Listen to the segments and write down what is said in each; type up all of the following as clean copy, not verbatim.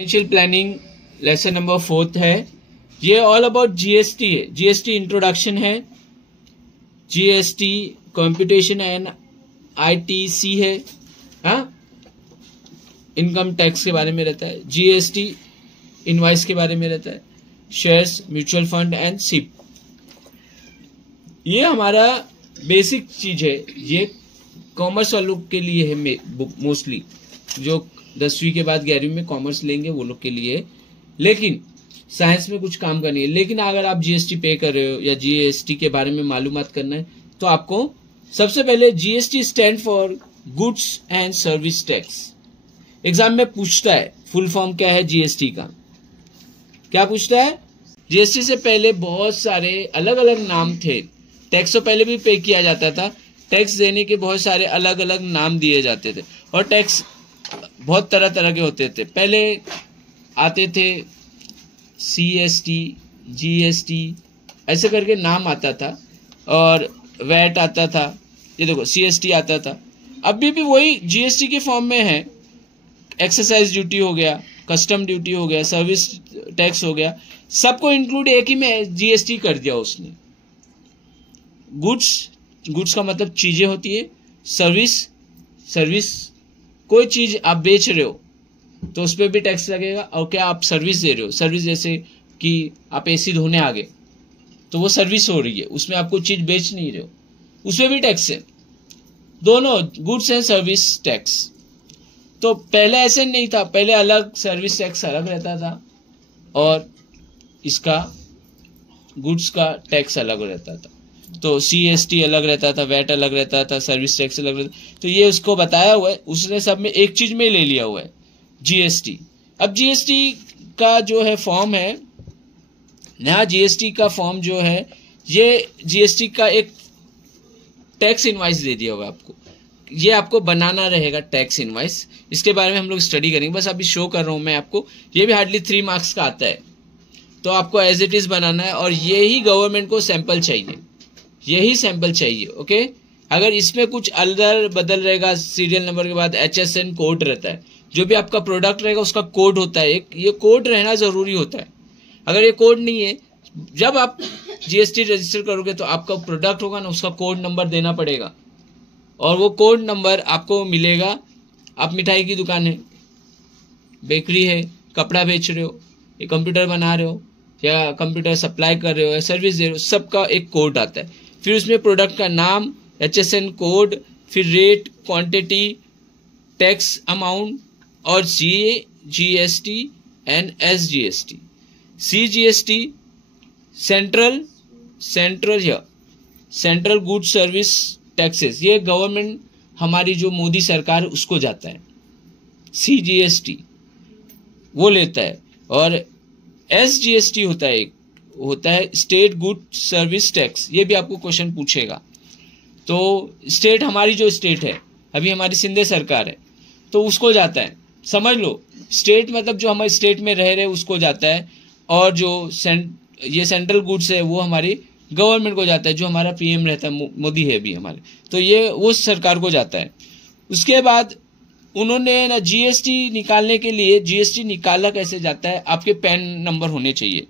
Financial planning lesson number 4 है। ये all about GST है। जीएसटी इंट्रोडक्शन है, जीएसटी कंप्यूटेशन एंड आईटीसी है। हाँ, इनकम टैक्स के बारे में रहता है, जीएसटी इनवाइस के बारे में रहता है, shares, mutual fund and SIP. ये हमारा बेसिक चीज है। ये कॉमर्स वालों के लिए है मोस्टली, जो 10वीं के बाद 11वीं में कॉमर्स लेंगे वो लोग के लिए। लेकिन साइंस में कुछ काम करनी है। लेकिन अगर आप जीएसटी पे कर रहे हो या जीएसटी के बारे में मालूमात करना है तो आपको सबसे पहले GST stand for goods and service tax. Exam में पूछता है फुल फॉर्म क्या है जीएसटी का। क्या पूछता है? जीएसटी से पहले बहुत सारे अलग अलग नाम थे। टैक्स तो पहले भी पे किया जाता था, टैक्स देने के बहुत सारे अलग अलग नाम दिए जाते थे और टैक्स बहुत तरह तरह के होते थे। पहले आते थे सीएसटी, जीएसटी, ऐसे करके नाम आता था, और वैट आता था। ये देखो सीएसटी आता था। अभी भी वही जीएसटी के फॉर्म में है। एक्सरसाइज ड्यूटी हो गया, कस्टम ड्यूटी हो गया, सर्विस टैक्स हो गया, सबको इंक्लूड एक ही में जीएसटी कर दिया उसने। गुड्स का मतलब चीजें होती है। सर्विस कोई चीज आप बेच रहे हो तो उस पर भी टैक्स लगेगा। और क्या आप सर्विस दे रहे हो, सर्विस जैसे कि आप एसी धोने आ गए तो वो सर्विस हो रही है, उसमें आप कोई चीज बेच नहीं रहे हो, उसमें भी टैक्स है। दोनों गुड्स एंड सर्विस टैक्स। तो पहले ऐसे नहीं था, पहले अलग सर्विस टैक्स अलग रहता था और इसका गुड्स का टैक्स अलग रहता था। तो सीएसटी अलग रहता था, वैट अलग रहता था, सर्विस टैक्स अलग रहता था। तो ये उसको बताया हुआ है, उसने सब में एक चीज में ले लिया हुआ है, जीएसटी। अब जीएसटी का जो है फॉर्म है, नया जीएसटी का फॉर्म जो है, ये जीएसटी का एक टैक्स इनवाइस दे दिया हुआ है आपको। ये आपको बनाना रहेगा टैक्स इनवाइस। इसके बारे में हम लोग स्टडी करेंगे, बस अभी शो कर रहा हूं मैं आपको। ये भी हार्डली 3 मार्क्स का आता है, तो आपको एज इट इज बनाना है। और यही गवर्नमेंट को सैंपल चाहिए, यही सैंपल चाहिए। ओके, अगर इसमें कुछ अदर बदल रहेगा, सीरियल नंबर के बाद HSN कोड रहता है, जो भी आपका प्रोडक्ट रहेगा उसका कोड होता है एक, ये कोड रहना जरूरी होता है। अगर ये कोड नहीं है, जब आप जीएसटी रजिस्टर करोगे तो आपका प्रोडक्ट होगा ना, उसका कोड नंबर देना पड़ेगा, और वो कोड नंबर आपको मिलेगा। आप मिठाई की दुकान है, बेकरी है, कपड़ा बेच रहे हो, या कंप्यूटर बना रहे हो, या कंप्यूटर सप्लाई कर रहे हो, या सर्विस दे रहे हो, सबका एक कोड आता है। फिर उसमें प्रोडक्ट का नाम, HSN कोड, फिर रेट, क्वांटिटी, टैक्स अमाउंट, और GST and SGST। CGST central good service taxes, ये गवर्नमेंट हमारी जो मोदी सरकार है उसको जाता है। CGST वो लेता है। और SGST होता है स्टेट गुड सर्विस टैक्स। ये भी आपको क्वेश्चन पूछेगा। तो स्टेट, हमारी जो स्टेट है अभी हमारी सिंध सरकार है, तो उसको जाता है। समझ लो, स्टेट मतलब जो हमारे स्टेट में रह रहे उसको जाता है, और जो ये सेंट्रल गुड्स है वो हमारी गवर्नमेंट को जाता है, जो हमारा PM रहता है, मोदी है अभी हमारे, तो ये वो सरकार को जाता है। उसके बाद उन्होंने ना जीएसटी निकालने के लिए, जीएसटी निकाला कैसे जाता है, आपके पैन नंबर होने चाहिए।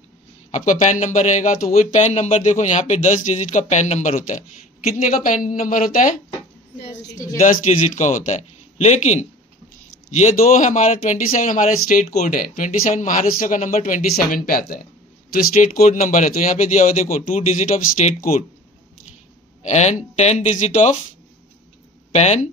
आपका पैन नंबर रहेगा तो वही पैन नंबर, देखो यहाँ पे 10 डिजिट का पैन नंबर होता है। कितने का पैन नंबर होता है? 10 डिजिट का होता है। लेकिन ये दो है हमारा 27 हमारा स्टेट कोड है। 27 महाराष्ट्र का नंबर 27 पे आता है, तो स्टेट कोड नंबर है। तो यहाँ पे दिया हुआ देखो 2 digit of state code and 10 digit of pan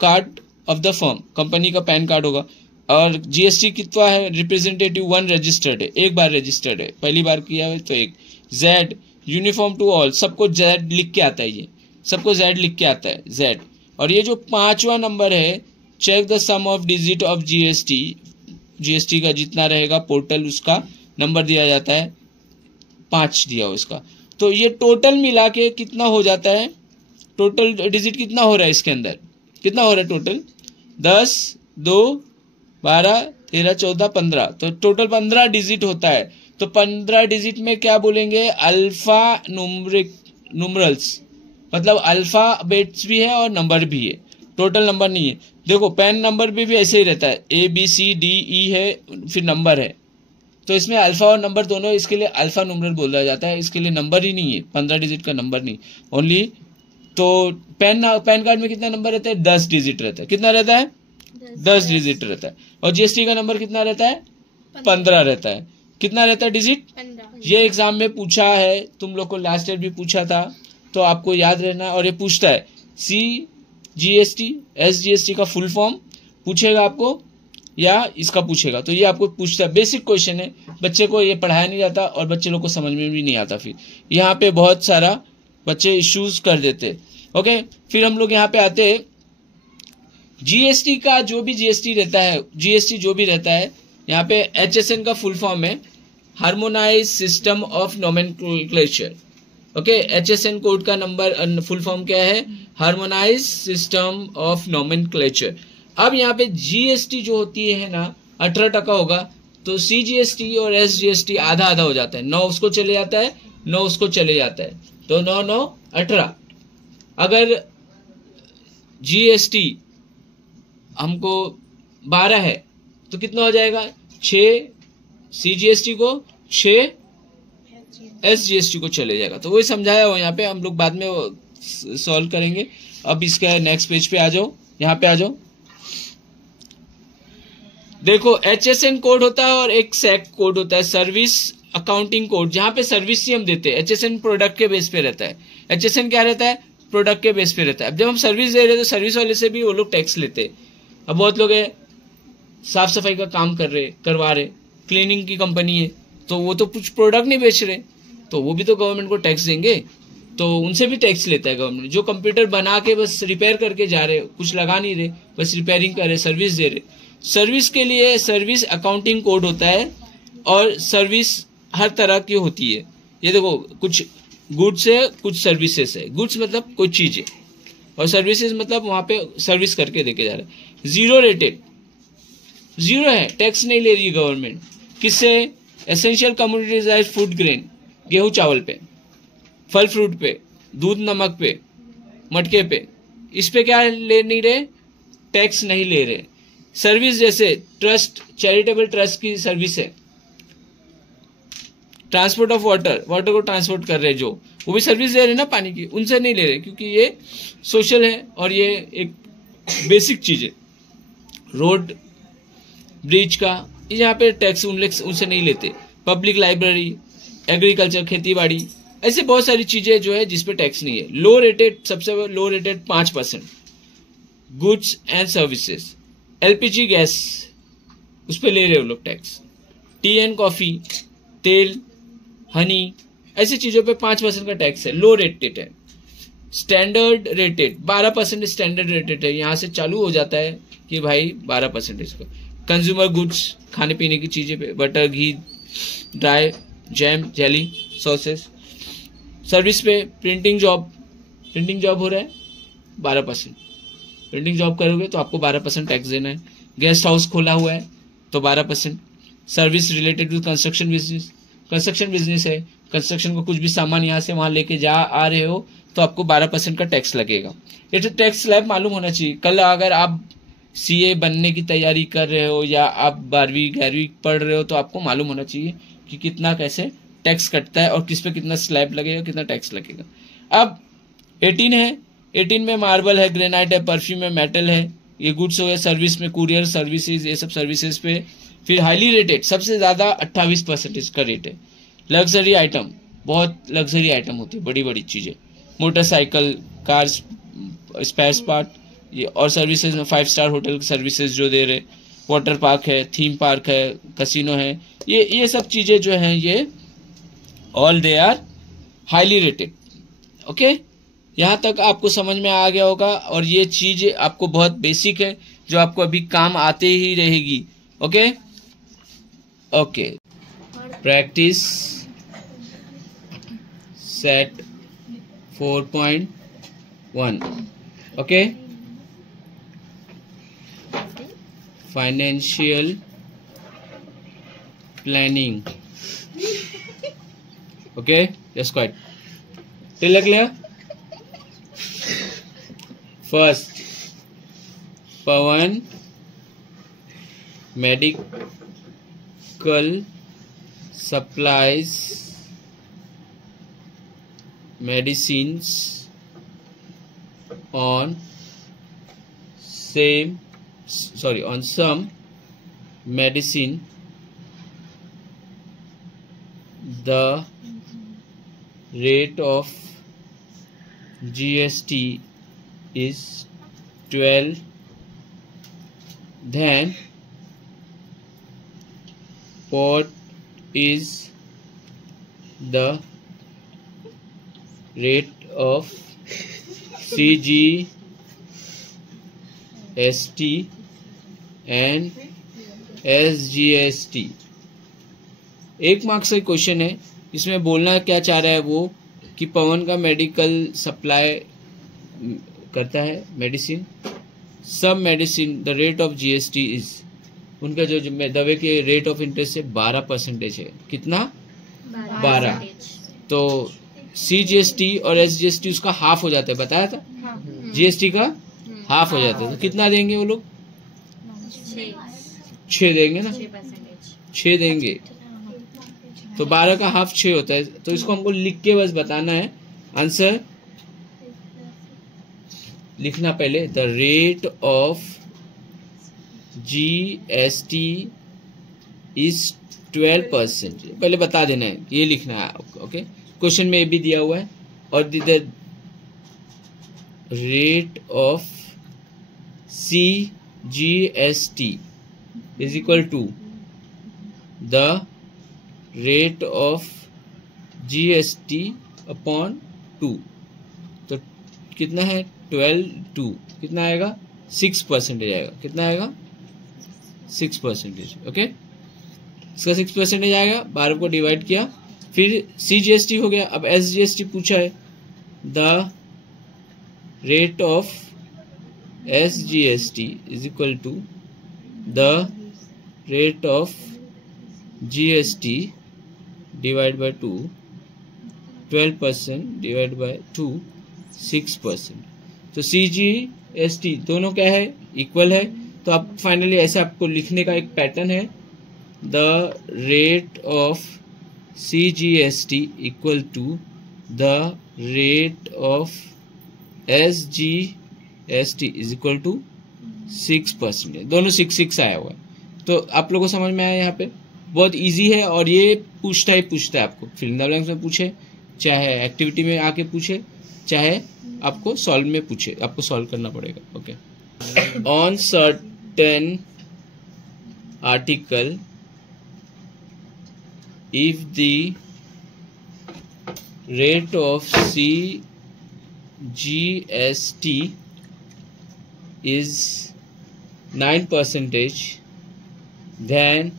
card of the firm, company का पैन कार्ड होगा। और जीएसटी कितना है? रिप्रेजेंटेटिव 1 रजिस्टर्ड है, एक बार रजिस्टर्ड है, पहली बार किया है तो एक। Z यूनिफॉर्म टू ऑल, सबको Z लिख के आता है, ये सबको Z लिख के आता है, Z। और ये जो 5वां नंबर है, check the sum of digit of GST का जितना रहेगा पोर्टल, उसका नंबर दिया जाता है, 5 दिया हो इसका। तो ये टोटल मिला के कितना हो जाता है? टोटल डिजिट कितना हो रहा है इसके अंदर? कितना हो रहा है टोटल? 10, 2, 12, 13, 14, 15। तो टोटल 15 डिजिट होता है। तो 15 डिजिट में क्या बोलेंगे? अल्फा न्यूमरल्स, मतलब अल्फाबेट्स भी है और नंबर भी है। टोटल नंबर नहीं है। देखो पैन नंबर भी ऐसे ही रहता है, ABCDE है, फिर नंबर है, तो इसमें अल्फा और नंबर दोनों, इसके लिए अल्फा न्यूमरल बोला जाता है, इसके लिए नंबर ही नहीं है, 15 डिजिट का नंबर नहीं ओनली। तो पैन कार्ड में कितना नंबर रहता है? 10 डिजिट रहता है। कितना रहता है? 10 डिजिट रहता है। और GST का नंबर कितना रहता है? 15 रहता है। कितना रहता है डिजिट? 15। ये एग्जाम में पूछा है, तुम लोग को लास्ट ईयर भी पूछा था, तो आपको याद रहना। और ये पूछता है CGST SGST का फुल फॉर्म पूछेगा आपको या इसका पूछेगा, तो ये आपको पूछता है। बेसिक क्वेश्चन है, बच्चे को ये पढ़ाया नहीं जाता और बच्चे लोग को समझ में भी नहीं आता। फिर यहाँ पे बहुत सारा बच्चे इश्यूज कर देते। ओके, फिर हम लोग यहाँ पे आते हैं GST का। जो भी GST रहता है, GST जो भी रहता है, यहाँ पे HSN का फुल फॉर्म है harmonise system of nomenclature. Okay, HSN code का नंबर फुल फॉर्म क्या है? Harmonise system of nomenclature. अब यहाँ पे GST जो होती है ना 18% होगा, तो CGST और SGST आधा आधा हो जाता है। 9 उसको चले जाता है, 9 उसको चले जाता है, तो 9 9 18। अगर GST हमको 12 है तो कितना हो जाएगा? 6 CGST को, 6 SGST को चले जाएगा। तो वही समझाया हो यहाँ पे, हम लोग बाद में सॉल्व करेंगे। अब इसका नेक्स्ट पेज पे आ जाओ, यहाँ पे आ जाओ। देखो HSN कोड होता है और एक SAC कोड होता है, सर्विस अकाउंटिंग कोड, जहां पे सर्विस ही हम देते हैं। HSN प्रोडक्ट के बेस पे रहता है। HSN क्या रहता है? प्रोडक्ट के बेस पे रहता है। अब जब हम सर्विस दे रहे हैं तो सर्विस वाले से भी वो लोग टैक्स लेते हैं। अब बहुत लोग है साफ सफाई का काम करवा रहे, क्लीनिंग की कंपनी है, तो वो तो कुछ प्रोडक्ट नहीं बेच रहे, तो वो भी तो गवर्नमेंट को टैक्स देंगे, तो उनसे भी टैक्स लेता है गवर्नमेंट। जो कंप्यूटर बना के बस रिपेयर करके जा रहे, कुछ लगा नहीं रहे, बस रिपेयरिंग कर रहे, सर्विस दे रहे, सर्विस के लिए सर्विस अकाउंटिंग कोड होता है। और सर्विस हर तरह की होती है। ये देखो, कुछ गुड्स है, कुछ सर्विसेज है। गुड्स मतलब कोई चीज है, और सर्विसेज मतलब वहां पे सर्विस करके देके जा रहे हैं। जीरो रेटेड, जीरो है, टैक्स नहीं ले रही है गवर्नमेंट। किससे? Essential commodities like food grain, गेहूं चावल पे, फल फ्रूट पे, दूध नमक पे, मटके पे, इस पे क्या ले नहीं रहे? टैक्स नहीं ले रहे। सर्विस जैसे ट्रस्ट, चैरिटेबल ट्रस्ट की सर्विस है। ट्रांसपोर्ट ऑफ वाटर, वाटर को ट्रांसपोर्ट कर रहे जो, वो भी सर्विस दे रहे ना पानी की, उनसे नहीं ले रहे, क्योंकि ये सोशल है और ये एक बेसिक चीज है। रोड ब्रिज का यहाँ पे टैक्स उनसे नहीं लेते। पब्लिक लाइब्रेरी, एग्रीकल्चर, खेती बाड़ी, ऐसे बहुत सारी चीजें जो है जिसपे टैक्स नहीं है। लो रेटेड, सबसे low rated 5%। Goods and services, LPG gas, उस पर ले रहे हो लोग टैक्स। टी एंड कॉफी, तेल, हनी, ऐसी चीजों पे 5% का टैक्स है, लो रेटेड है। स्टैंडर्ड रेटेड 12% स्टैंडर्ड रेटेड है, यहां से चालू हो जाता है कि भाई 12% इसका। कंज्यूमर गुड्स, खाने पीने की चीजें पे, बटर, घी, dry, jam, jelly, sauces. Service पे प्रिंटिंग जॉब हो रहा है 12%। प्रिंटिंग जॉब करोगे तो आपको 12% टैक्स देना है। गेस्ट हाउस खोला हुआ है तो 12%। Service related to construction business है, कंस्ट्रक्शन को कुछ भी सामान यहाँ से वहां लेके आ रहे हो तो आपको 12% का टैक्स लगेगा। ये तो टैक्स स्लैब मालूम होना चाहिए। कल अगर आप CA बनने की तैयारी कर रहे हो या आप 12वीं 11वीं पढ़ रहे हो तो आपको मालूम होना चाहिए कि कितना कैसे टैक्स कटता है और किस पे कितना स्लैब लगेगा, कितना टैक्स लगेगा। अब 18 है, 18 में मार्बल है, ग्रेनाइट है, परफ्यूम है, मेटल है, ये गुड्स हो गए। सर्विस में कुरियर सर्विसेज, ये सब सर्विसेज पे। फिर हाईली रेटेड, सबसे ज्यादा 28% का रेट है। लग्जरी आइटम, बहुत लग्जरी आइटम होती है, बड़ी बड़ी चीजें, मोटरसाइकिल, कार, स्पेयर पार्ट, ये। और सर्विसेज में 5 स्टार होटल सर्विसेज जो दे रहे, वाटर पार्क है, थीम पार्क है, कैसीनो है, ये सब चीजें जो हैं ये all they are highly rated. Okay, यहां तक आपको समझ में आ गया होगा। और ये चीज आपको बहुत बेसिक है जो आपको अभी काम आते ही रहेगी। Okay okay, practice set 4.1। Okay, financial planning. Okay, just quiet. Till clear? First, Pawan medical supplies medicines on some medicine. The rate of GST is 12. Then what is the rate of CGST and SGST? 1 marks का question है। इसमें बोलना क्या चाह रहा है वो कि पवन का मेडिकल सप्लाई करता है मेडिसिन, सब medicine the rate of GST is, उनका जो दवे के रेट ऑफ इंटरेस्ट है 12% है। कितना? 12। तो सीजीएसटी और एसजीएसटी उसका हाफ हो जाता है, बताया था। जीएसटी का हाफ हो जाता है, तो कितना देंगे वो लोग? 6 देंगे ना, 6 देंगे। तो 12 का हाफ 6 होता है। तो इसको हमको लिख के बस बताना है, आंसर लिखना पहले। The rate of GST is 12%, पहले बता देना है, ये लिखना है। ओके, क्वेश्चन में ये भी दिया हुआ है। और the rate of CGST is equal to the rate of GST upon 2। तो कितना है? 12 कितना आएगा? 6% आएगा। कितना आएगा? 6%। ओके, इसका 6% आएगा। 12 को डिवाइड किया, फिर सीजीएसटी हो गया। अब एसजीएसटी पूछा है, the rate of SGST is equal to the rate of GST divide by 2, 12% divide by 2, 6%। तो सीजीएसटी दोनों क्या है? इक्वल है। तो अब फाइनली ऐसा आपको लिखने का एक पैटर्न है, the rate of CGST equal to the rate of SGST is equal to 6%। दोनों 6 आया हुआ है। तो आप लोगों को समझ में आया? यहाँ पे बहुत इजी है, और ये पूछता है आपको, फिल इन द ब्लैंक्स में पूछे, चाहे एक्टिविटी में आके पूछे, चाहे आपको सॉल्व में पूछे, आपको सॉल्व करना पड़ेगा। Okay, on certain article if the rate of CGST is 9%, then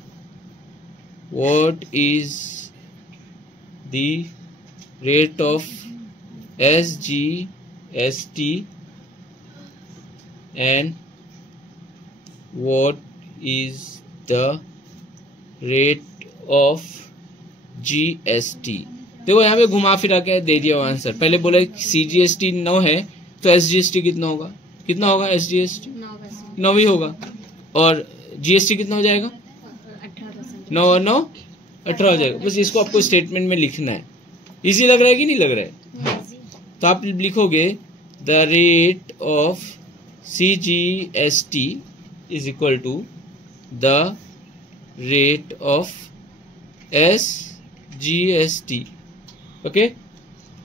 what is the rate of SGST and what is the rate of GST? देखो यहाँ पे घुमा फिरा के दे दिया आंसर। पहले बोला CGST 9 है, तो SGST कितना होगा? कितना होगा? SGST 9 ही होगा। और GST कितना हो जाएगा? 9 और 9 18 हो जाएगा। बस इसको आपको स्टेटमेंट में लिखना है। इजी लग रहा है कि नहीं लग रहा है? तो आप लिखोगे the rate of CGST is equal to the rate of SGST। Okay,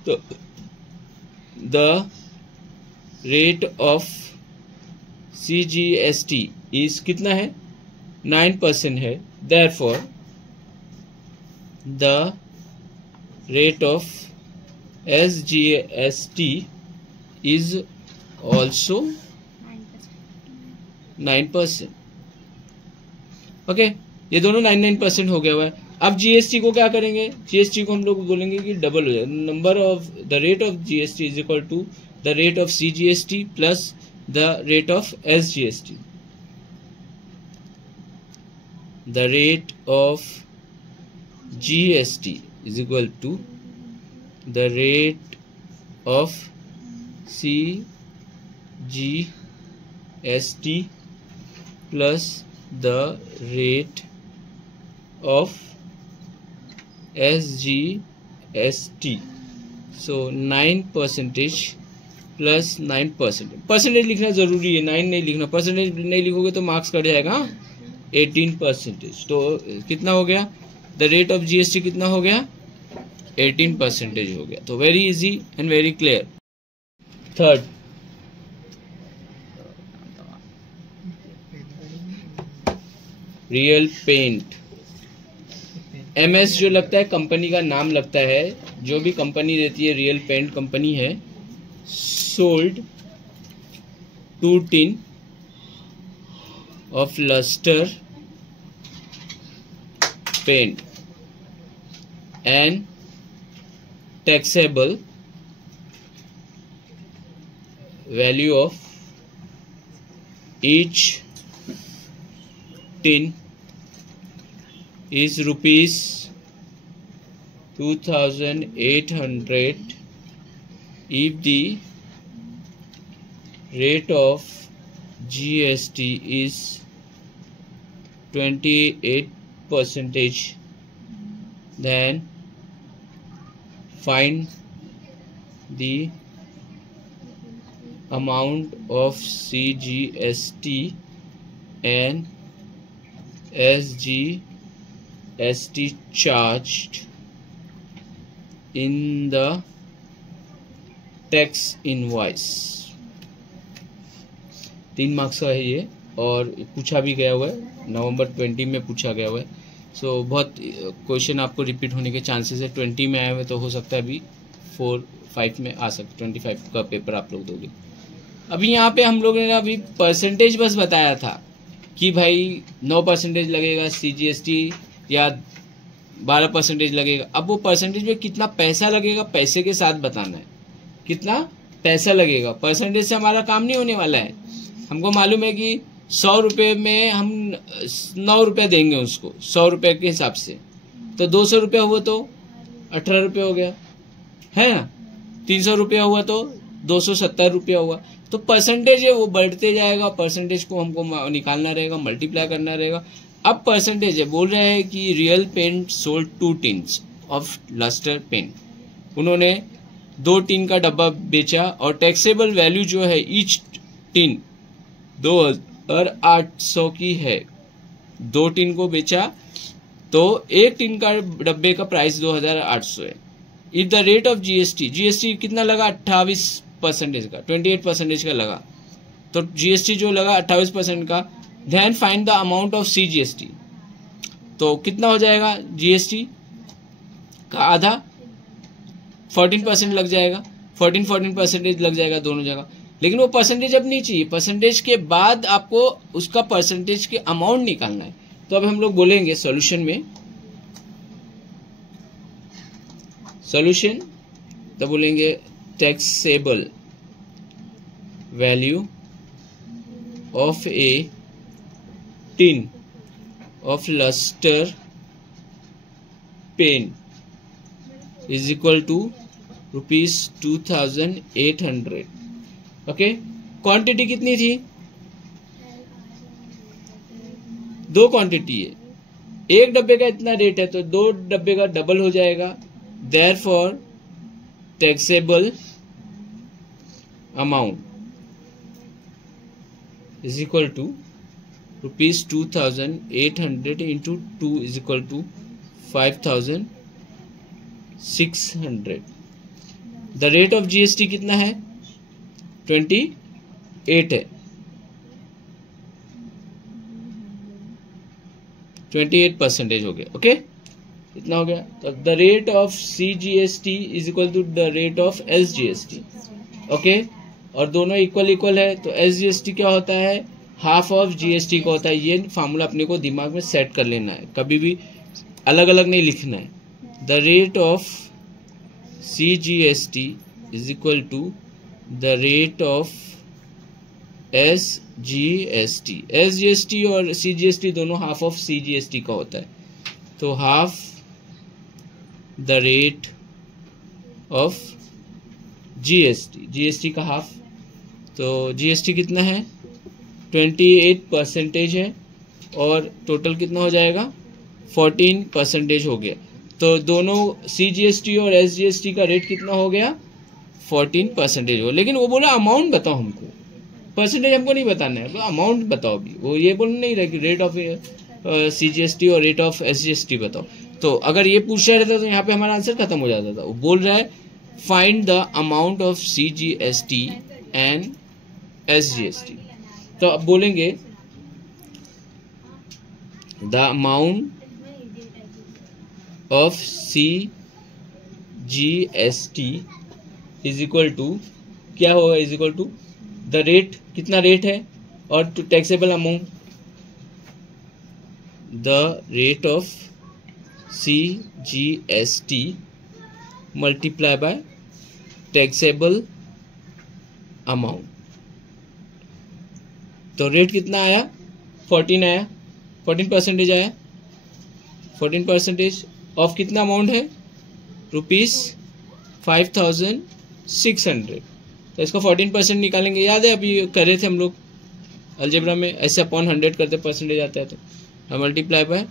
तो the rate of CGST is कितना है? 9% है। Therefore, the rate of SGST is also 9%। Okay, ये दोनों 9% हो गया हुआ है। अब जीएसटी को क्या करेंगे? जीएसटी को हम लोग बोलेंगे कि डबल हो जाए। Number of the rate of GST is equal to the rate of CGST plus the rate of SGST. The rate of GST is equal to the rate of CGST plus the rate of SGST. So 9% plus 9%. Percentage लिखना जरूरी है, 9 नहीं लिखना, percentage नहीं लिखोगे तो marks cut जाएगा. 18%. तो कितना हो गया, द रेट ऑफ GST कितना हो गया, 18% हो गया. तो very easy and very clear. Third, real paint. MS जो लगता है कंपनी का नाम लगता है, जो भी कंपनी देती है, रियल पेंट कंपनी है. Sold 2 tin of lustre paint and taxable value of each tin is rupees 2,800 if the rate of GST is 28%. Then find the amount of CGST and SGST charged in the tax invoice. 3 marks का है ये, और पूछा भी गया हुआ है, नवंबर 20 में पूछा गया हुआ है. सो बहुत क्वेश्चन आपको रिपीट होने के चांसेस है. 20 में आए हुए तो हो सकता है अभी 4-5 में आ सकता है. 25 का पेपर आप लोग दोगे. अभी यहाँ पे हम लोगों ने अभी परसेंटेज बस बताया था कि भाई 9% लगेगा CGST या 12% लगेगा. अब वो परसेंटेज में कितना पैसा लगेगा, पैसे के साथ बताना है कितना पैसा लगेगा. परसेंटेज से हमारा काम नहीं होने वाला है. हमको मालूम है कि 100 रुपये में हम 9 रुपये देंगे उसको, 100 रुपये के हिसाब से. तो 200 रुपये हुआ तो 18 रुपये हो गया, है ना. 300 रुपया हुआ तो 270 रुपया हुआ. तो परसेंटेज है वो बढ़ते जाएगा. परसेंटेज को हमको निकालना रहेगा, मल्टीप्लाई करना रहेगा. अब परसेंटेज है, बोल रहे हैं कि real paint sold 2 tins of lustre paint. उन्होंने 2 टिन का डब्बा बेचा और टैक्सेबल वैल्यू जो है ईच टिन 2800 की है. 2 टिन को बेचा तो 1 टिन का डब्बे का प्राइस 2800 है. If the rate of GST कितना लगा, 28% का, 28% का लगा. तो GST जो लगा 28% का. Then find the amount of CGST. तो कितना हो जाएगा, GST का आधा 14% लग जाएगा. 14% लग जाएगा दोनों जगह. लेकिन वो परसेंटेज अब नहीं चाहिए. परसेंटेज के बाद आपको उसका परसेंटेज के अमाउंट निकालना है. तो अब हम लोग बोलेंगे सॉल्यूशन में, सॉल्यूशन तो बोलेंगे taxable value of a tin of lustre paint is equal to ₹2,800. Okay. Quantity कितनी थी, 2 क्वांटिटी है. 1 डब्बे का इतना रेट है तो 2 डब्बे का डबल हो जाएगा. Therefore, taxable amount is equal to ₹2,800 into 2 is equal to 5,600. The rate of GST कितना है, 28 है. 28% हो गया. ओके, इतना हो गया. तो the rate of CGST is equal to the rate of SGST. Okay, और दोनों इक्वल है. तो SGST क्या होता है, हाफ ऑफ GST का होता है. ये फार्मूला अपने को दिमाग में सेट कर लेना है, कभी भी अलग अलग नहीं लिखना है. The rate of CGST is equal to the rate of SGST. SGST और CGST दोनों हाफ ऑफ CGST का होता है. तो half the rate of GST का हाफ. तो GST कितना है, 28% है और टोटल कितना हो जाएगा 14% हो गया। तो दोनों CGST और SGST का रेट कितना हो गया 14% हो। लेकिन वो बोला अमाउंट बताओ हमको, परसेंटेज हमको नहीं बताना है, अमाउंट बताओ। अभी वो ये बोल नहीं रहा कि रेट ऑफ CGST और रेट ऑफ SGST बताओ। तो अगर ये पूछ रहा रहता तो यहाँ पे हमारा आंसर खत्म हो जाता था। वो बोल रहा है find the amount of CGST and SGST। तो अब बोलेंगे the amount of CGST is equal to क्या होगा, is equal to the rate, कितना रेट है, और to taxable amount, the rate of CGST multiply by taxable amount. तो rate कितना आया 14 आया, 14% आया। 14% ऑफ कितना अमाउंट है ₹5600। तो इसका 14% निकालेंगे, याद है अभी कर रहे थे हम लोग अलजेब्रा में, ऐसे अपॉन 100 करते परसेंटेज आता है। तो मल्टीप्लाई बाय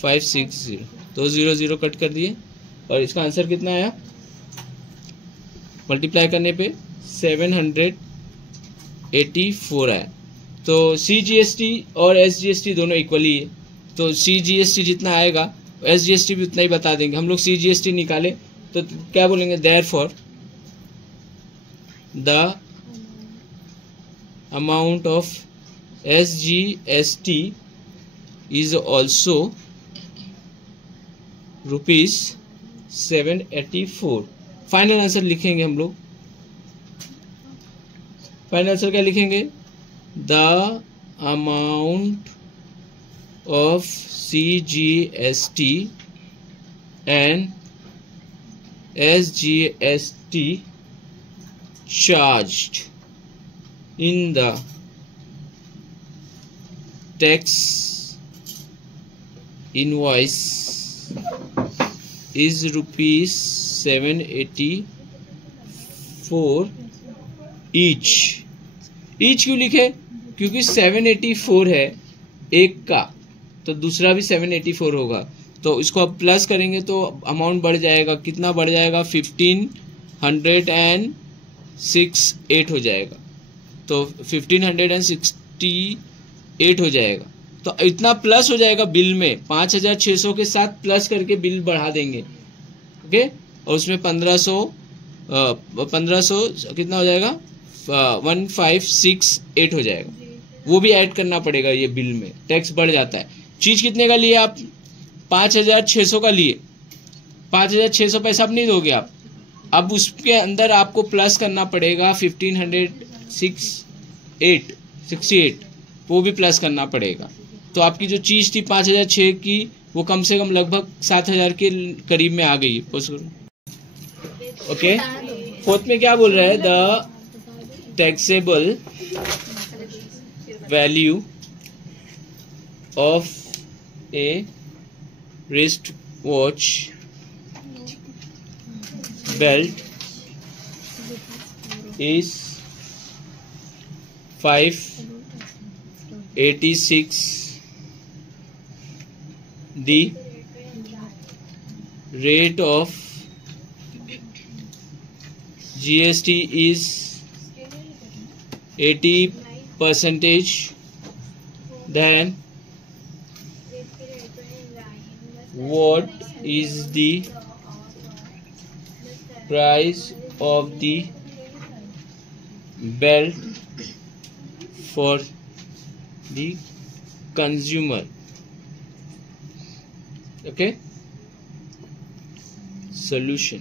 560, तो 0 0 कट कर दिए और इसका आंसर कितना आया, मल्टीप्लाई करने पे 784 आया। तो CGST और SGST दोनों इक्वली है, तो CGST जितना आएगा SGST भी उतना ही बता देंगे। हम लोग CGST निकाले तो क्या बोलेंगे, therefore the amount of SGST is also ₹784। Final answer लिखेंगे हम लोग। फाइनल आंसर क्या लिखेंगे, the amount of CGST and SGST charged in the tax invoice is ₹784 each। Each क्यों लिखे, क्योंकि 784 है एक का, तो दूसरा भी 784 होगा। तो इसको अब प्लस करेंगे तो अमाउंट बढ़ जाएगा, कितना बढ़ जाएगा 1568 हो जाएगा। तो 1568 हो जाएगा। तो इतना प्लस हो जाएगा बिल में, 5600 के साथ प्लस करके बिल बढ़ा देंगे। ओके, और उसमें 1500 कितना हो जाएगा 1568 हो जाएगा, वो भी ऐड करना पड़ेगा। ये बिल में टैक्स बढ़ जाता है। चीज कितने का लिए आप, 5600 का लिए, 5600 पैसा आप नहीं दोगे आप, अब उसके अंदर आपको प्लस करना पड़ेगा 1568, वो भी प्लस करना पड़ेगा। तो आपकी जो चीज थी 5006 की, वो कम से कम लगभग 7000 के करीब में आ गई। ओके, फोर्थ में क्या बोल रहा है, the taxable value of A wrist watch belt is 586, the rate of GST is 80%, then what is the price of the belt for the consumer? Okay, solution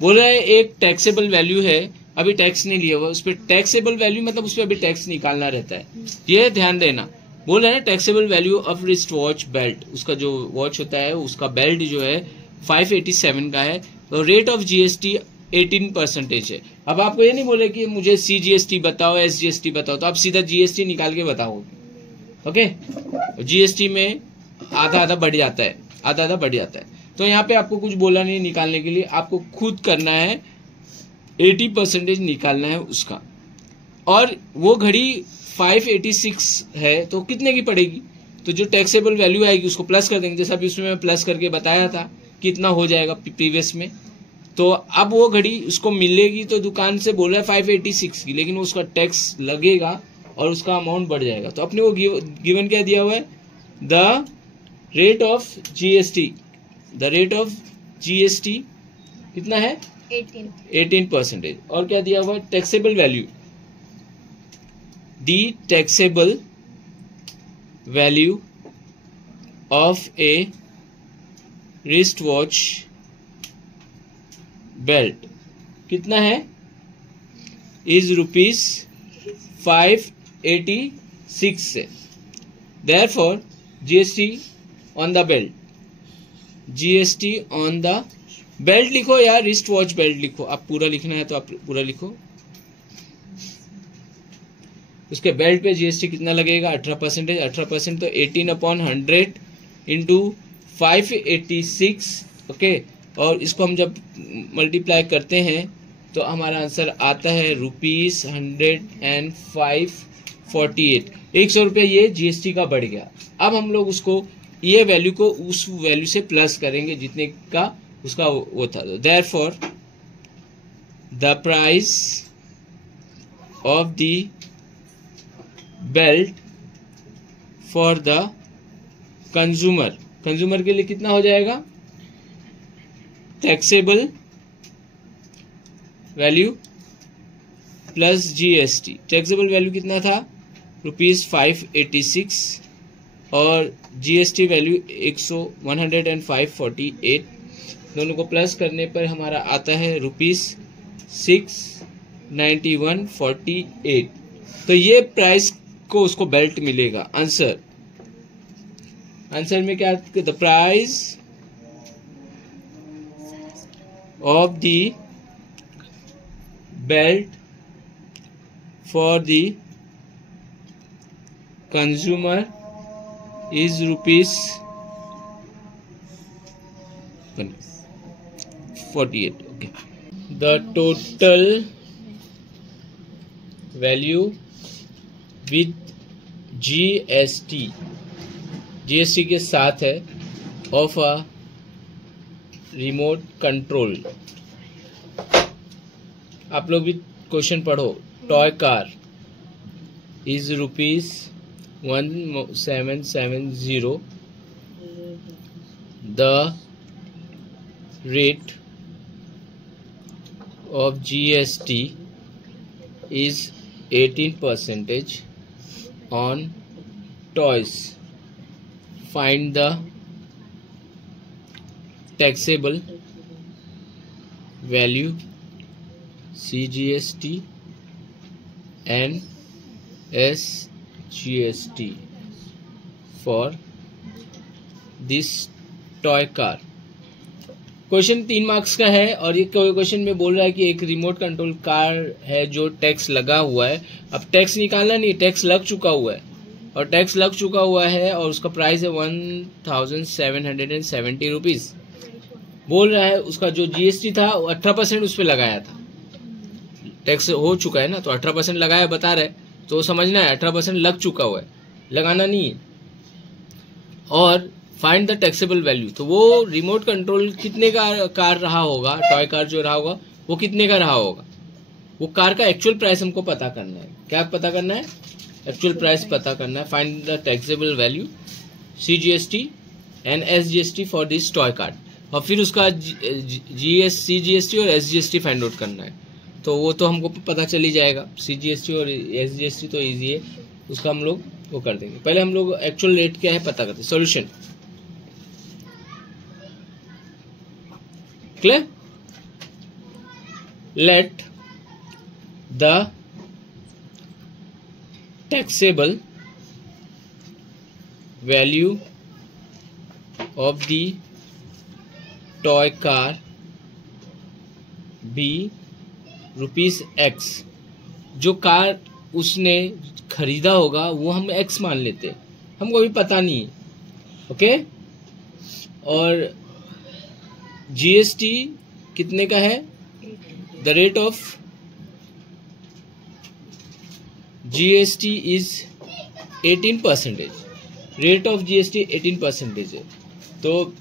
बोल रहा है एक टैक्सेबल वैल्यू है, अभी टैक्स नहीं लिया हुआ, उस पर टैक्सेबल वैल्यू मतलब उस पर अभी टैक्स निकालना रहता है, ये ध्यान देना। बोल रहा है taxable value of wrist watch belt, उसका जो वॉच होता है उसका बेल्ट जो है 587 का है, तो रेट ऑफ GST 18% है। अब आपको ये नहीं बोले कि मुझे CGST बताओ SGST बताओ, तो आप सीधा GST निकाल के बताओगे। ओके, GST में आधा आधा बढ़ जाता है, आधा आधा बढ़ जाता है। तो यहाँ पे आपको कुछ बोला नहीं निकालने के लिए, आपको खुद करना है, 80% निकालना है उसका। और वो घड़ी 586 है तो कितने की पड़ेगी, तो जो टैक्सेबल वैल्यू आएगी उसको प्लस कर देंगे, जैसा अभी उसमें मैं प्लस करके बताया था कितना हो जाएगा प्रीवियस में। तो अब वो घड़ी उसको मिलेगी तो दुकान से बोल रहा है 586 की, लेकिन उसका टैक्स लगेगा और उसका अमाउंट बढ़ जाएगा। तो अपने को गिवन क्या दिया हुआ है, the rate of GST, the rate of GST कितना है 18%। और क्या दिया हुआ है, taxable value, the taxable value of A wrist watch belt कितना है, इज ₹586 से। Therefore GST on the belt, GST on the belt लिखो या रिस्ट वॉच बेल्ट लिखो, आप पूरा लिखना है तो आप पूरा लिखो। उसके बेल्ट पे जीएसटी कितना लगेगा 18%, 18% तो 18/100 इंटू 586, ओके। और इसको हम जब मल्टीप्लाई करते हैं तो हमारा आंसर आता है ₹105.48। 100 रुपये ये जीएसटी का बढ़ गया। अब हम लोग उसको ये वैल्यू को उस वैल्यू से प्लस करेंगे जितने का उसका वो था। Therefore the price of the belt for the consumer, consumer के लिए कितना हो जाएगा, taxable value plus GST. Taxable value कितना था ₹586 और जीएसटी वैल्यू 105.48, दोनों को प्लस करने पर हमारा आता है ₹691.48। तो ये प्राइस को उसको बेल्ट मिलेगा। आंसर में क्या, the price of the belt for the consumer is ₹48. Okay. The total value with GST के साथ है of a remote control। आप लोग भी क्वेश्चन पढ़ो। Toy car is ₹1770। The rate of GST is 18% on toys. Find the taxable value CGST and SGST for this toy car। Question 3 marks का है और ये क्वेश्चन में बोल रहा है कि एक रिमोट कंट्रोल कार है जो टैक्स लगा हुआ है। अब टैक्स निकालना नहीं, टैक्स लग चुका हुआ है और टैक्स लग चुका हुआ है और उसका प्राइस है 1770 रुपीज। बोल रहा है उसका जो जीएसटी था वो 18% उस पर लगाया था, टैक्स हो चुका है ना, तो 18% लगाया बता रहे, तो समझना है 18% लग चुका हुआ है, लगाना नहीं है। और फाइंड द टैक्सेबल वैल्यू, तो वो रिमोट कंट्रोल कितने का कार रहा होगा, टॉय कार जो रहा होगा वो कितने का रहा होगा, वो कार का एक्चुअल प्राइस हमको पता करना है। क्या पता करना है, एक्चुअल प्राइस पता करना है। Find the taxable value CGST and SGST for this toy car, और फिर उसका सीजीएसटी और एसजीएसटी फाइंड आउट करना है। तो वो तो हमको पता चल ही जाएगा, सीजीएसटी और एसजीएसटी तो इजी है, उसका हम लोग वो कर देंगे। पहले हम लोग एक्चुअल रेट क्या है पता करते हैं। Solution clear, let the taxable value of the toy car be ₹X। जो कार उसने खरीदा होगा वो हम X मान लेते हैं, हमको अभी पता नहीं है, ओके। और जीएसटी कितने का है, the rate of GST is 18%, rate of GST 18% है। तो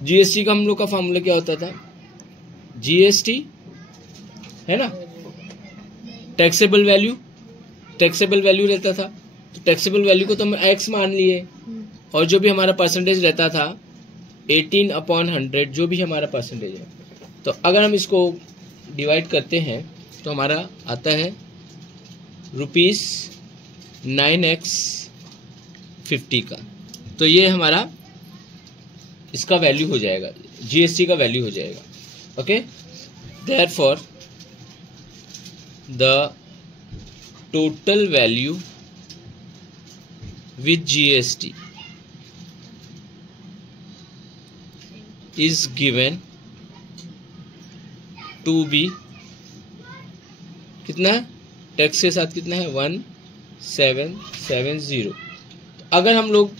GST का हम लोग का फॉर्मूला क्या होता था, GST है ना, टैक्सेबल वैल्यू, टैक्सेबल वैल्यू रहता था, तो टैक्सेबल वैल्यू को तो हम x मान लिए, और जो भी हमारा परसेंटेज रहता था 18/100, जो भी हमारा परसेंटेज है। तो अगर हम इसको डिवाइड करते हैं तो हमारा आता है ₹9x50 का। तो ये हमारा इसका वैल्यू हो जाएगा, GST का वैल्यू हो जाएगा। Okay, therefore the total value with GST is given to be कितना है, टैक्स के साथ कितना है 1770। अगर हम लोग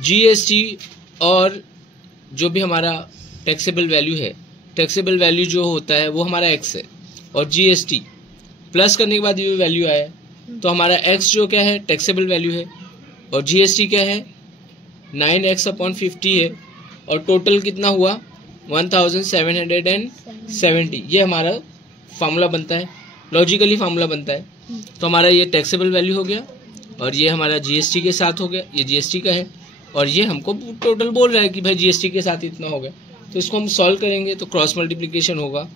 GST और जो भी हमारा टैक्सेबल वैल्यू है, टैक्सेबल वैल्यू जो होता है वो हमारा x है, और GST प्लस करने के बाद ये वैल्यू आया, तो हमारा x जो क्या है टैक्सेबल वैल्यू है, और GST क्या है 9x/50 है, और टोटल कितना हुआ 1770। ये हमारा फार्मूला बनता है, लॉजिकली फार्मूला बनता है। तो हमारा ये टैक्सेबल वैल्यू हो गया, और ये हमारा GST के साथ हो गया, ये GST का है, और ये हमको टोटल बोल रहा है कि भाई GST के साथ इतना हो गया। तो इसको हम सॉल्व करेंगे तो क्रॉस मल्टीप्लिकेशन होगा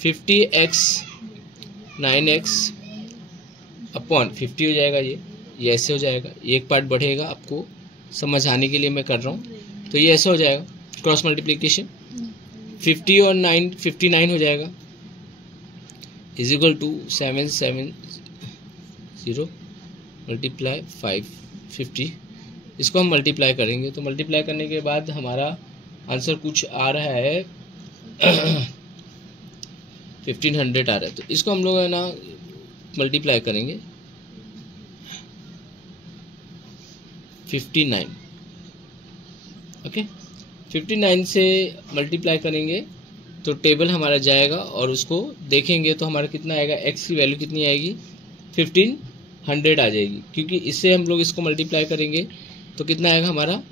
50x 9x/50 हो जाएगा, ये ऐसे हो जाएगा, एक पार्ट बढ़ेगा, आपको समझाने के लिए मैं कर रहा हूँ। तो ये ऐसे हो जाएगा क्रॉस मल्टीप्लिकेशन, 50 और 9 59 हो जाएगा, इज इक्वल टू 770 मल्टीप्लाई 550। इसको हम मल्टीप्लाई करेंगे, तो मल्टीप्लाई करने के बाद हमारा आंसर कुछ आ रहा है 1500 आ रहा है। तो इसको हम लोग है ना मल्टीप्लाई करेंगे 59, ओके 59 से मल्टीप्लाई करेंगे तो टेबल हमारा जाएगा, और उसको देखेंगे तो हमारा कितना आएगा, x की वैल्यू कितनी आएगी 1500 आ जाएगी, क्योंकि इससे हम लोग इसको मल्टीप्लाई करेंगे तो कितना आएगा हमारा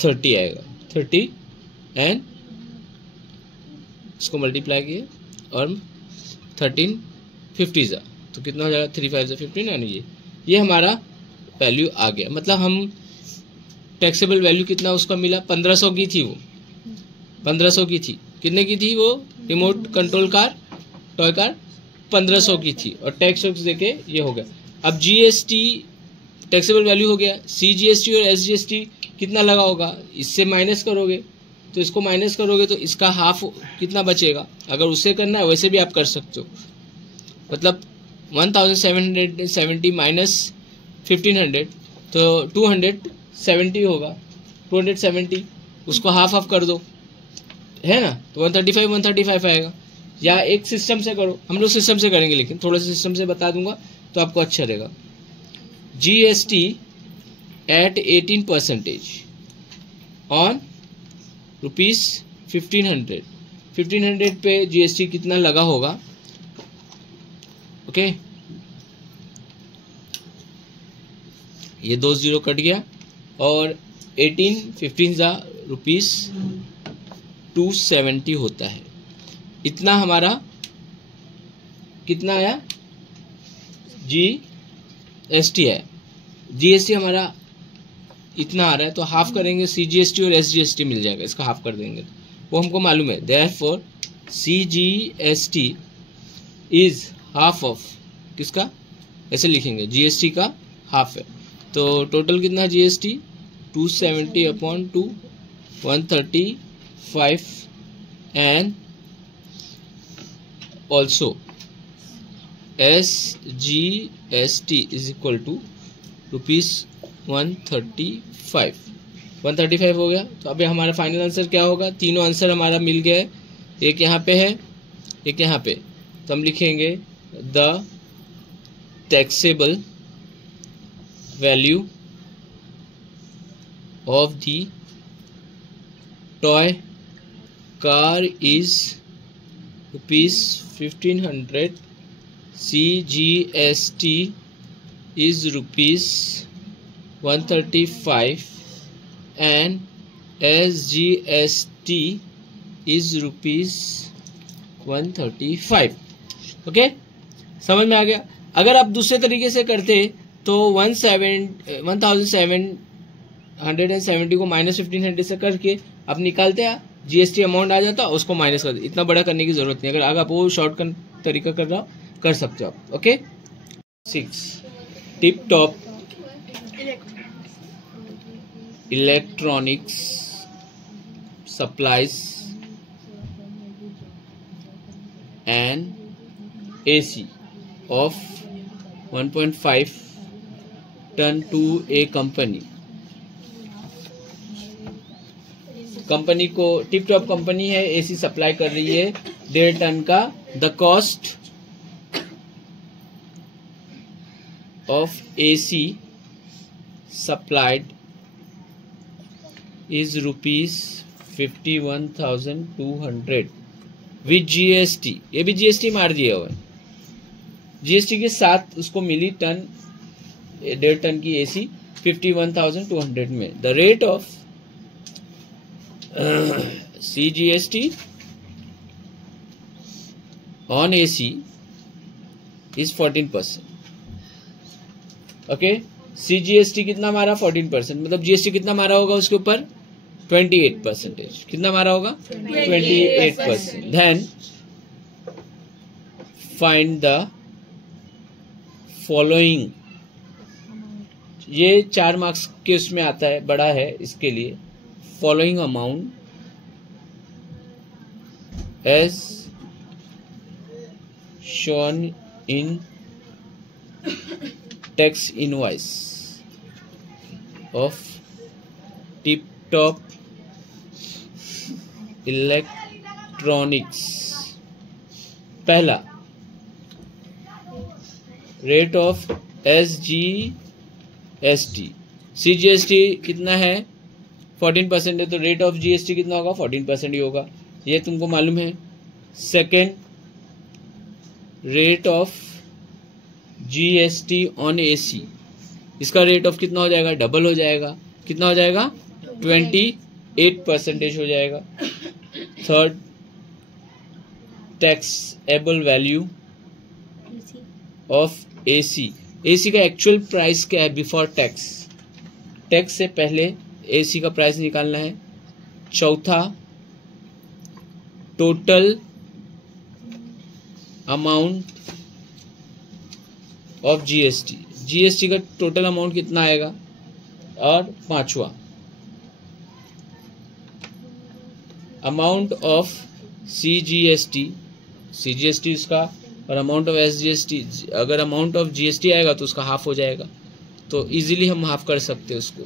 30 आएगा, 30 एंड इसको मल्टीप्लाई किए और 13 50 तो कितना हो जाएगा 3 5 15, यानी ये हमारा वैल्यू आ गया। मतलब हम टैक्सेबल वैल्यू कितना उसका मिला, 1500 की थी वो, 1500 की थी, कितने की थी वो remote control car toy car 1500 की थी, और टैक्स देके ये हो गया। अब GST टैक्सेबल वैल्यू हो गया, CGST और SGST कितना लगा होगा, इससे माइनस करोगे, तो इसको माइनस करोगे तो इसका हाफ कितना बचेगा। अगर उससे करना है वैसे भी आप कर सकते हो, मतलब 1770 माइनस 1500 तो 270 होगा, 270 उसको हाफ कर दो, है ना, तो 135 आएगा। या एक सिस्टम से करो, हम लोग सिस्टम से करेंगे, लेकिन थोड़ा सा सिस्टम से बता दूंगा तो आपको अच्छा रहेगा। GST at 18% ऑन ₹1500 पे GST कितना लगा होगा, ओके ये 2 0 कट गया, और 15 रुपीज 270 होता है। इतना हमारा कितना आया, GST है, GST हमारा इतना आ रहा है, तो हाफ करेंगे, CGST और SGST मिल जाएगा, इसका हाफ कर देंगे, वो हमको मालूम है। Therefore CGST is half of किसका, ऐसे लिखेंगे, GST का हाफ है। तो टोटल कितना GST 270/2 135 and also SGST is equal to ₹135 हो गया। तो अभी हमारा फाइनल आंसर क्या होगा, तीनों आंसर हमारा मिल गया है, एक यहाँ पे है, एक यहाँ पे, तो हम लिखेंगे the taxable value of the toy car is ₹1500, CGST is rupees 135 and SGST is rupees 135. Okay, समझ में आ गया। अगर आप दूसरे तरीके से करते तो 1770 को माइनस 1500 से करके आप निकालते हैं, जीएसटी अमाउंट आ जाता, उसको माइनस कर दे। इतना बड़ा करने की जरूरत नहीं। अगर आप वो शॉर्टकट तरीका कर रहा हो कर सकते हो आप। Okay. 6 tip top electronics supplies and AC of 1.5 ton to a company को टिप टॉप कंपनी है, AC सप्लाई कर रही है 1.5 टन का। The cost of AC supplied is rupees 51,200 with GST। ये भी GST मार दिया हुआ है। GST के साथ उसको मिली 1.5 टन की AC 51,200 में। The rate of CGST on AC is 14%। Okay, CGST कितना मारा? 14%। मतलब GST कितना मारा होगा उसके ऊपर? 28%। कितना मारा होगा? 28%। Then find the following. ये 4 मार्क्स के उसमें आता है, बड़ा है इसके लिए। Following amount as shown in tax invoice of tip top electronics. पहला, रेट ऑफ SGST। CGST कितना है? 14% है, तो रेट ऑफ GST कितना होगा? 14% ही होगा, ये तुमको मालूम है। Second, rate of GST on AC। इसका रेट ऑफ कितना हो जाएगा? डबल हो जाएगा। कितना हो जाएगा? 28% हो जाएगा। Third, taxable value of AC। AC का एक्चुअल प्राइस क्या है बिफोर टैक्स? टैक्स से पहले AC का प्राइस निकालना है। चौथा, total amount of GST। GST का टोटल अमाउंट कितना आएगा? और पांचवा, अमाउंट ऑफ CGST। CGST इसका और अमाउंट ऑफ SGST। अगर अमाउंट ऑफ GST आएगा तो उसका हाफ हो जाएगा, तो इजीली हम हाफ कर सकते हैं उसको।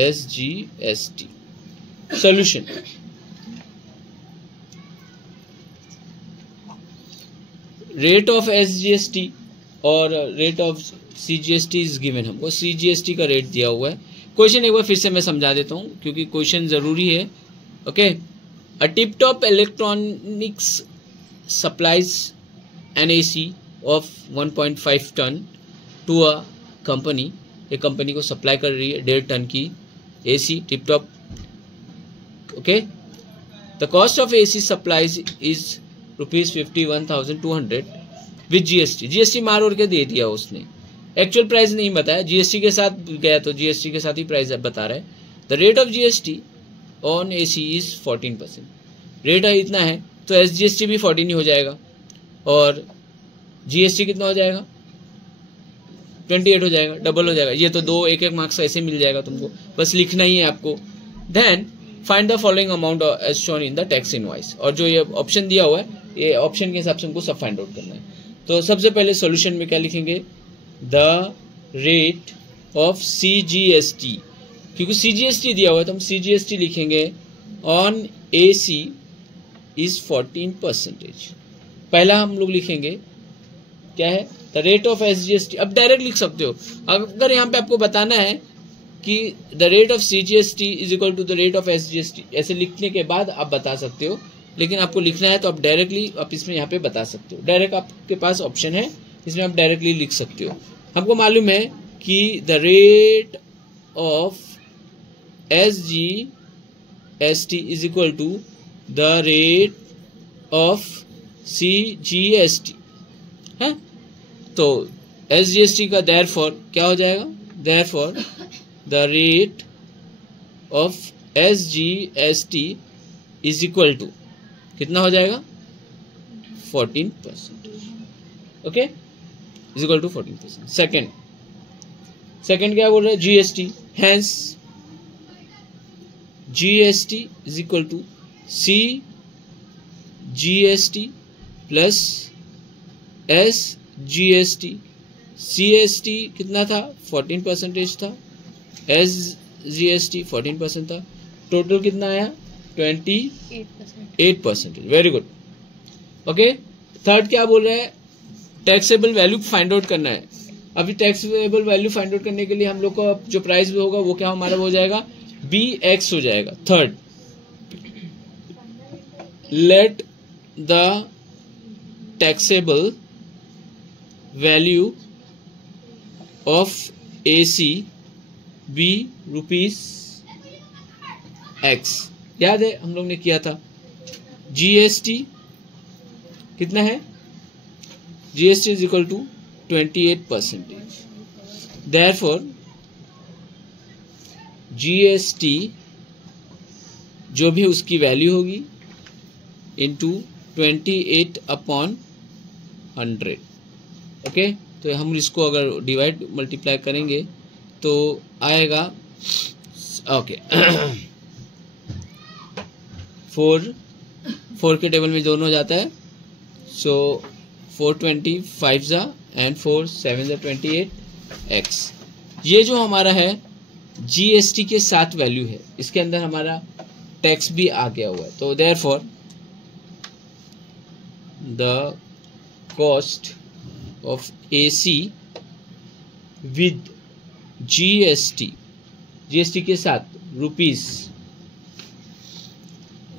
SGST। Solution, rate of SGST और rate of CGST is given. हमको CGST का रेट दिया हुआ है। क्वेश्चन एक बार फिर से मैं समझा देता हूं क्योंकि क्वेश्चन जरूरी है। Okay, a tip top electronics supplies an AC of 1.5 ton to a company. एक कंपनी को सप्लाई कर रही है 1.5 टन की AC tip top. Okay, the cost of AC supplies is rupees 51,200 with GST। GST मार और के दे दिया उसने, एक्चुअल प्राइस नहीं बताया। GST के साथ गया तो GST के साथ ही प्राइस बता रहा है। The rate of GST on AC is 14%। Rate इतना है तो SGST भी 14 ही हो जाएगा और GST कितना हो जाएगा? 28 हो जाएगा, डबल हो जाएगा। ये तो 2 एक मार्क्स ऐसे मिल जाएगा तुमको, बस लिखना ही है आपको। Then find the following amount as shown in the tax invoice. और जो ये ऑप्शन दिया हुआ है, ये ऑप्शन के हिसाब से हमको सब फाइंड आउट करना है। तो सबसे पहले सॉल्यूशन में क्या लिखेंगे? द रेट ऑफ CGST, क्योंकि CGST दिया हुआ है तो हम CGST लिखेंगे ऑन AC इज 14%। पहला हम लोग लिखेंगे क्या है? The rate of SGST। अब डायरेक्ट लिख सकते हो। अगर यहाँ पे आपको बताना है कि the rate of CGST is equal to the rate of SGST, ऐसे लिखने के बाद आप बता सकते हो लेकिन आपको लिखना है तो आप डायरेक्टली आप इसमें यहाँ पे बता सकते हो। डायरेक्ट आपके पास ऑप्शन है, इसमें आप डायरेक्टली लिख सकते हो। हमको मालूम है कि the rate of SGST is equal to the rate of CGST है। तो SGST का देयरफॉर क्या हो जाएगा, therefore the rate of SGST is equal to कितना हो जाएगा 14%। Okay, is equal to 14%। Second क्या बोल रहा है, GST, hence GST is equal to CGST plus SGST। CST कितना था 14% था, SGST 14% था, टोटल कितना आया 28%। Very good. ओके, थर्ड क्या बोल रहा है, टैक्सेबल वैल्यू फाइंड आउट करना है। अभी टैक्सेबल वैल्यू फाइंड आउट करने के लिए हम लोग का जो प्राइस होगा वो क्या हमारा हो जाएगा, BX हो जाएगा। Third, let the taxable value of AC be ₹X। याद है हम लोग ने किया था। GST कितना है, GST is equal to 28%। Therefore GST जो भी उसकी वैल्यू होगी इंटू 28/100। ओके, तो हम इसको अगर डिवाइड मल्टीप्लाई करेंगे तो आएगा ओके 4 के टेबल में दोनों हो जाता है। सो 425 एंड 4 7 28x। ये जो हमारा है GST के साथ वैल्यू है, इसके अंदर हमारा टैक्स भी आ गया हुआ है। तो therefore the cost of AC with GST के साथ रुपीस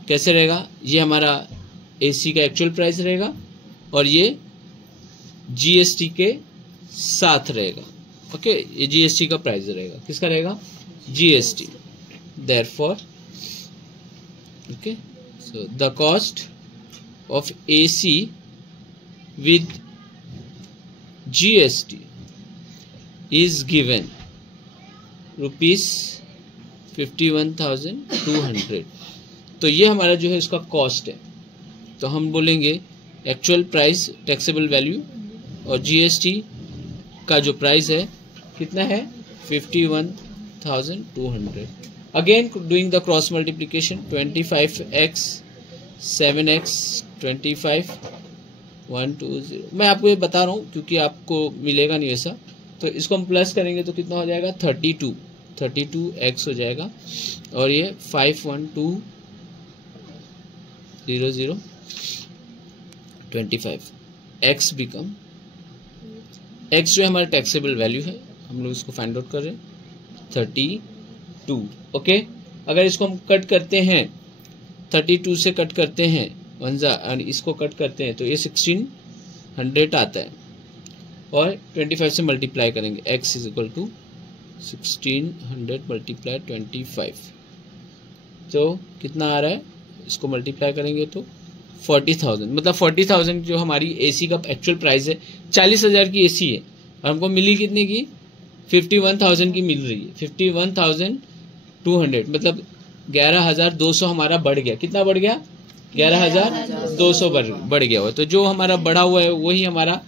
कैसे रहेगा, ये हमारा AC का एक्चुअल प्राइस रहेगा और ये GST के साथ रहेगा। ओके, ये GST का प्राइस रहेगा, किसका रहेगा, GST। Therefore okay, so the cost of AC with GST is given ₹51,200। तो ये हमारा जो है इसका कॉस्ट है। तो हम बोलेंगे एक्चुअल प्राइस टैक्सेबल वैल्यू और GST का जो प्राइस है कितना है 51,200। Again doing the cross multiplication 25x 7x 25 120। मैं आपको ये बता रहा हूँ क्योंकि आपको मिलेगा नहीं ऐसा। तो इसको हम प्लस करेंगे तो कितना हो जाएगा 32x हो जाएगा और ये 5120025 x बिकम x जो है हमारा टैक्सेबल वैल्यू है, हम लोग इसको फाइंड आउट कर रहे हैं 32। ओके, अगर इसको हम कट करते हैं 32 से कट करते हैं और इसको कट करते हैं तो ये 1600 आता है और 25 से मल्टीप्लाई करेंगे x is equal to 1600 multiply 25 तो कितना आ रहा है, इसको मल्टीप्लाई करेंगे तो 40,000। मतलब 40,000 जो हमारी AC का एक्चुअल प्राइस है, 40,000 की AC है और हमको मिली कितने की 51,000 की मिल रही है, 51,200। मतलब 11,200 हमारा बढ़ गया। कितना बढ़ गया, 11,200 बढ़ गया हुआ। तो जो हमारा बढ़ा हुआ है वही हमारा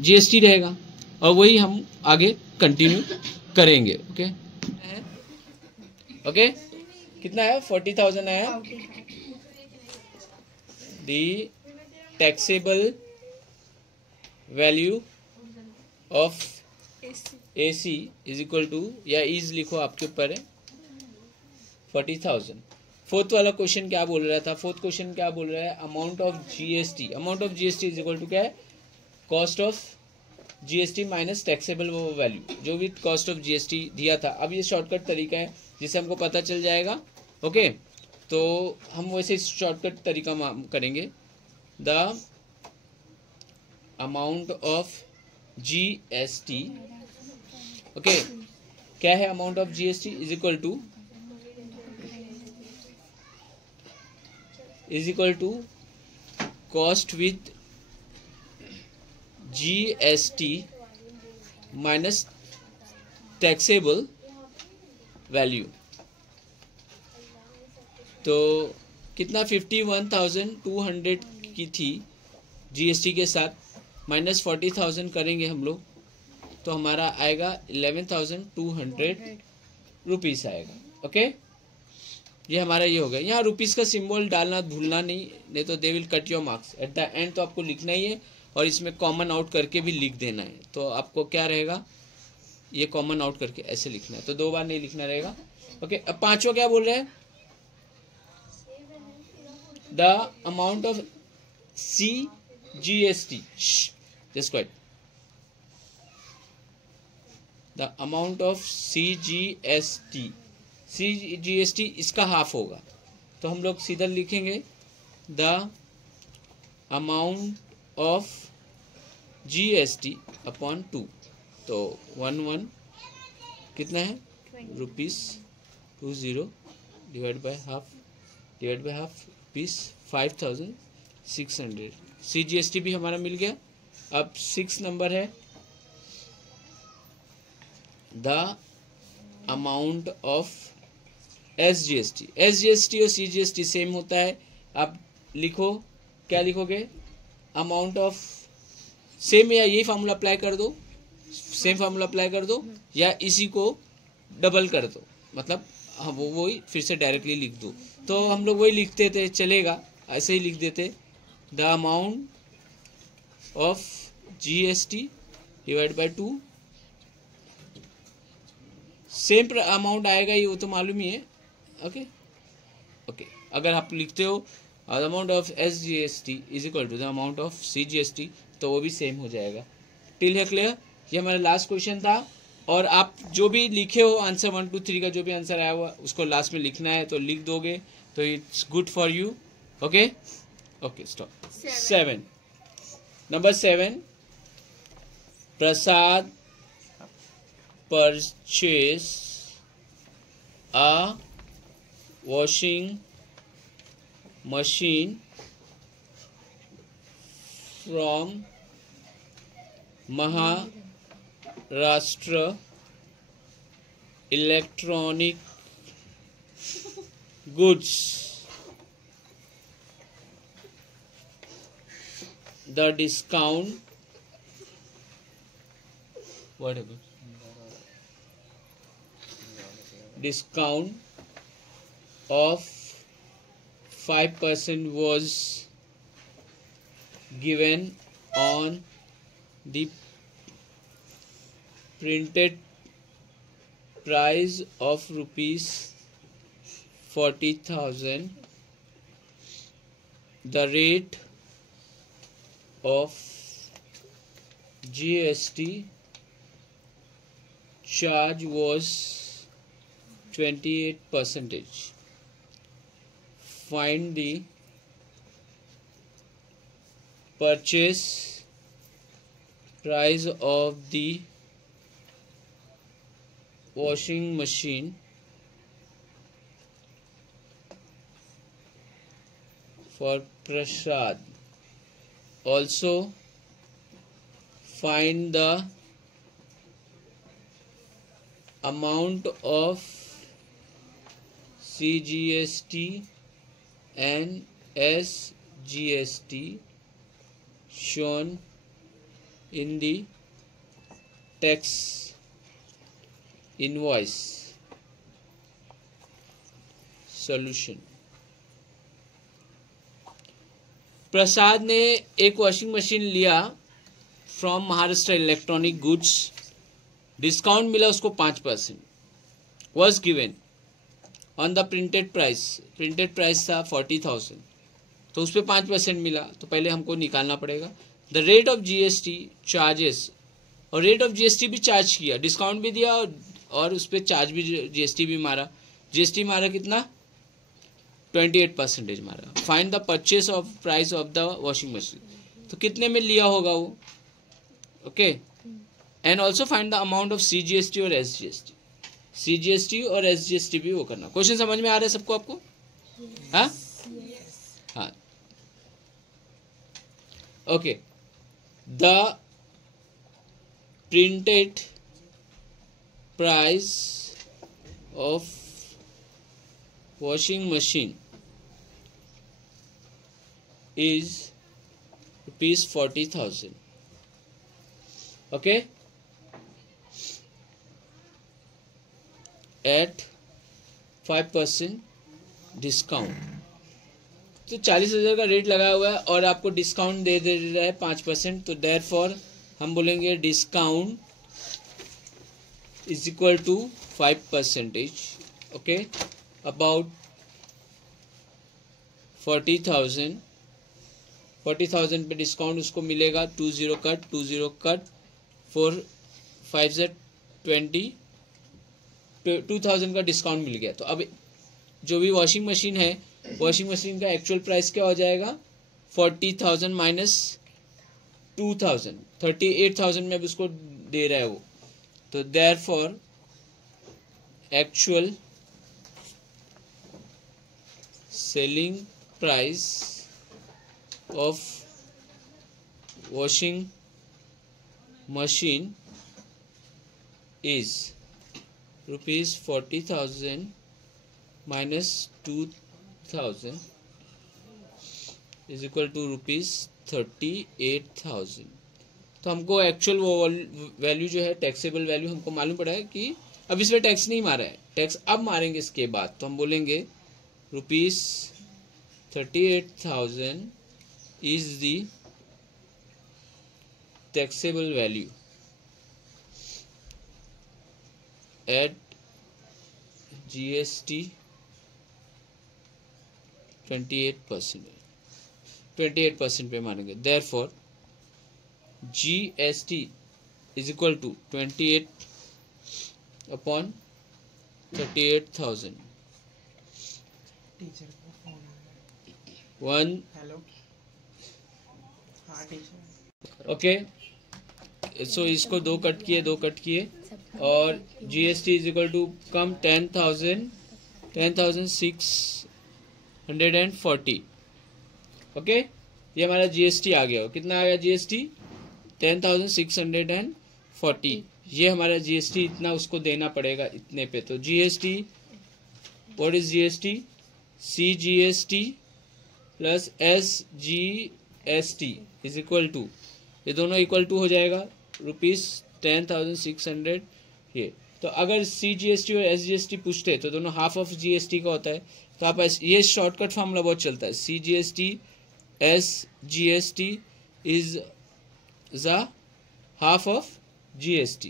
GST रहेगा और वही हम आगे कंटिन्यू करेंगे। ओके ओके, कितना है 40,000 आया। The taxable value of AC is equal to, या इज लिखो आपके ऊपर है, 40,000। फोर्थ वाला क्वेश्चन क्या बोल रहा था, फोर्थ क्वेश्चन क्या बोल रहा है, amount of GST। Amount of GST is equal to क्या है, cost of GST minus taxable value, जो भी कॉस्ट ऑफ GST दिया था। अब ये शॉर्टकट तरीका है जिससे हमको पता चल जाएगा। ओके, तो हम वैसे शॉर्टकट तरीका करेंगे। The amount of GST, okay, क्या है amount of GST is equal to cost with GST minus taxable value. तो कितना 51,200 की थी GST के साथ, माइनस 40,000 करेंगे हम लोग तो हमारा आएगा 11,200 रुपीस आएगा। ओके, ये हमारा ये हो गया। यहाँ रुपीस का सिंबल डालना भूलना नहीं तो they will cut your marks at the end. तो आपको लिखना ही है और इसमें कॉमन आउट करके भी लिख देना है। तो आपको क्या रहेगा, ये कॉमन आउट करके ऐसे लिखना है, तो 2 बार नहीं लिखना रहेगा। ओके, अब पांचवा क्या बोल रहे हैं, the amount of CGST, just quite, the amount of CGST इसका हाफ होगा, तो हम लोग सीधा लिखेंगे the amount of GST upon 2। तो 1 कितना है ₹20 divide by half rupees 5,600। CGST भी हमारा मिल गया। अब 6 नंबर है the amount of SGST। SGST और CGST सेम होता है। आप लिखो, क्या लिखोगे, अमाउंट ऑफ, सेम या यही फार्मूला अप्लाई कर दो, सेम फार्मूला अप्लाई कर दो या इसी को डबल कर दो, मतलब हाँ वो वही फिर से डायरेक्टली लिख दो। तो हम लोग वही लिखते थे, चलेगा, ऐसे ही लिख देते the amount of GST divide by 2। Same amount आएगा ये, वो तो मालूम ही है। ओके, अगर आप लिखते हो the amount of SGST is equal to the amount of CGST तो वो भी सेम हो जाएगा। टिल है क्लियर? ये हमारा लास्ट क्वेश्चन था। और आप जो भी लिखे हो आंसर 1 2 3 का जो भी आंसर आया हुआ उसको लास्ट में लिखना है, तो लिख दोगे तो it's good for you. Okay, stop. 7 number 7, Prasad purchase a washing machine from Maharashtra Electronic Goods. The discount, whatever, discount of 5% was given on the printed price of ₹40,000. The rate of GST charge was 28%. Find the purchase price of the washing machine for Prasad. Also find the amount of CGST and SGST shown in the tax invoice. Solution. प्रसाद ने एक washing machine लिया from Maharashtra electronic goods, discount मिला उसको 5%, was given on the printed price था 40,000, तो उस पर 5% मिला, तो पहले हमको निकालना पड़ेगा the rate of GST charges, और रेट ऑफ GST भी चार्ज किया, डिस्काउंट भी दिया और उस पर चार्ज भी GST भी मारा। GST मारा कितना 28% मारा। Find the purchase of price of the washing machine, तो कितने में लिया होगा वो, okay. And also find the amount of CGST और SGST, CGST और SGST भी वो करना। क्वेश्चन समझ में आ रहा है सबको आपको? हाँ हाँ, okay. The printed price of washing machine is rupees 40,000, okay, at 5% discount. तो 40,000 का रेट लगाया हुआ है और आपको डिस्काउंट दे रहा है 5%, तो देयरफॉर हम बोलेंगे discount is equal to 5%, okay, about 40,000 पे डिस्काउंट उसको मिलेगा 20 कट 4 5 से 20, 2,000 का डिस्काउंट मिल गया। तो अब जो भी वॉशिंग मशीन है, वॉशिंग मशीन का एक्चुअल प्राइस क्या हो जाएगा, 40,000 माइनस 2,000, 38,000 में अब उसको दे रहा है वो। तो therefore actual selling price of washing machine is rupees 40,000 minus 2,000 is equal to rupees 38,000। तो हमको एक्चुअल वो वैल्यू जो है, टैक्सेबल वैल्यू हमको मालूम पड़ा है कि अब इसमें टैक्स नहीं मारा है, टैक्स अब मारेंगे इसके बाद। तो हम बोलेंगे rupees 38,000 is the taxable value at GST 28% पे मानेंगे। Therefore GST is equal to 28 upon 38,000। Teacher को फोन आ गया। 1 हेलो, हाँ टीचर। ओके, सो इसको 2 कट किए और GST इज इक्वल टू कम 10,640, ओके। ये हमारा GST आ गया। कितना आ गया GST, 10,640। ये हमारा GST इतना उसको देना पड़ेगा इतने पे। तो GST, what is GST, CGST plus SGST is equal to, ये दोनों इक्वल टू हो जाएगा रुपीज 10,600 ये। तो अगर CGST और SGST पूछते तो दोनों हाफ ऑफ GST का होता है। तो आप ये शॉर्टकट फॉर्मूला बहुत चलता है, CGST SGST is the half of GST।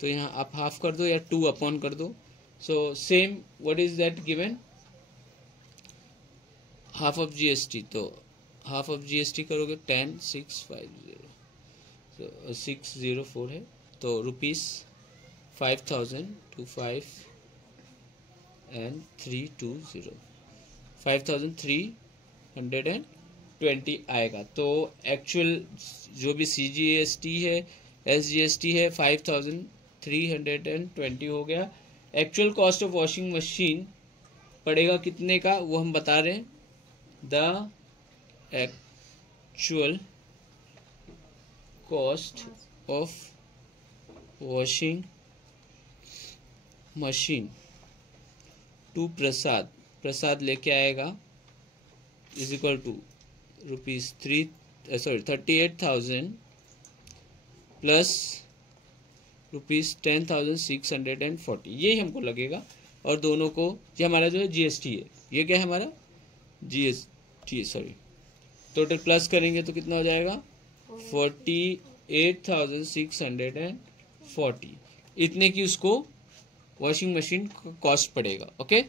तो यहाँ आप हाफ कर दो या 2 अपॉन कर दो। So same, what is that given, half of GST। तो हाफ ऑफ GST करोगे 10,650, तो 604 है। तो रुपीज 5,025 and 320, 5,320 आएगा। तो एक्चुअल जो भी CGST है SGST है 5,320 हो गया। Actual cost of washing machine पड़ेगा कितने का वो हम बता रहे हैं, the actual cost of washing machine to Prasad लेके आएगा is equal to rupees 38,000 plus rupees 10,640, यही हमको लगेगा। और दोनों को, ये हमारा जो है GST है, ये क्या है हमारा GST, सॉरी, टोटल प्लस करेंगे तो कितना हो जाएगा 48,640, इतने की उसको वॉशिंग मशीन कॉस्ट पड़ेगा, ओके।